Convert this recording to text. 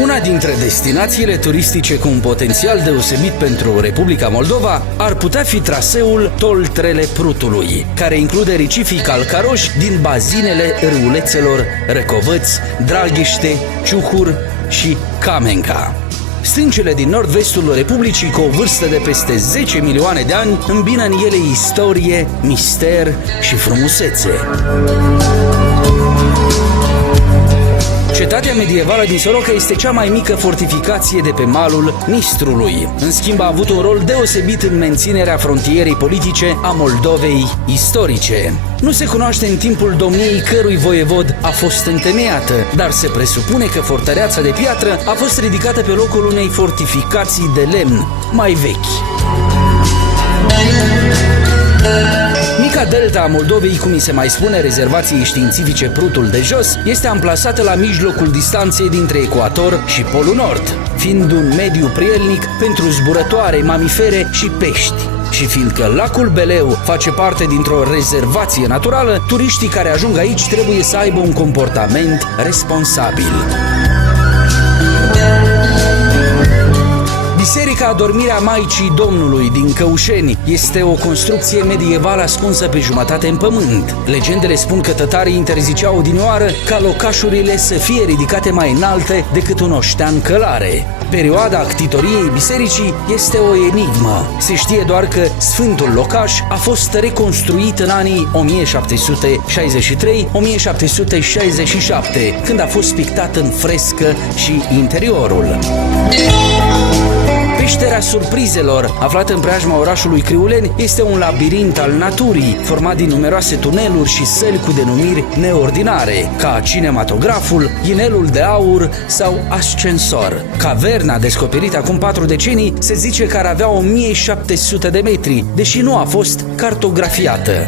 Una dintre destinațiile turistice cu un potențial deosebit pentru Republica Moldova ar putea fi traseul Toltrele Prutului, care include recifii calcaroși din bazinele râulețelor Răcovăți, Draghiște, Ciuhur și Camenca. Stâncile din nord-vestul Republicii, cu o vârstă de peste 10 milioane de ani, îmbină în ele istorie, mister și frumusețe. Cetatea medievală din Soroca este cea mai mică fortificație de pe malul Nistrului. În schimb, a avut un rol deosebit în menținerea frontierei politice a Moldovei istorice. Nu se cunoaște în timpul domniei cărui voievod a fost întemeiată, dar se presupune că fortăreața de piatră a fost ridicată pe locul unei fortificații de lemn mai vechi. Mica delta a Moldovei, cum îi se mai spune rezervației științifice Prutul de Jos, este amplasată la mijlocul distanței dintre ecuator și Polul Nord, fiind un mediu prielnic pentru zburătoare, mamifere și pești. Și fiindcă lacul Beleu face parte dintr-o rezervație naturală, turiștii care ajung aici trebuie să aibă un comportament responsabil. Biserica Adormirea Maicii Domnului din Căușeni este o construcție medievală ascunsă pe jumătate în pământ. Legendele spun că tătarii interziceau odinioară ca locașurile să fie ridicate mai înalte decât un oștean călare. Perioada actitoriei bisericii este o enigmă. Se știe doar că Sfântul Locaș a fost reconstruit în anii 1763-1767, când a fost pictat în frescă și interiorul. Peștera Surprizelor, aflată în preajma orașului Criuleni, este un labirint al naturii, format din numeroase tuneluri și săli cu denumiri neordinare, ca cinematograful, Inelul de Aur sau Ascensor. Caverna, descoperită acum 4 decenii, se zice că ar avea 1700 de metri, deși nu a fost cartografiată.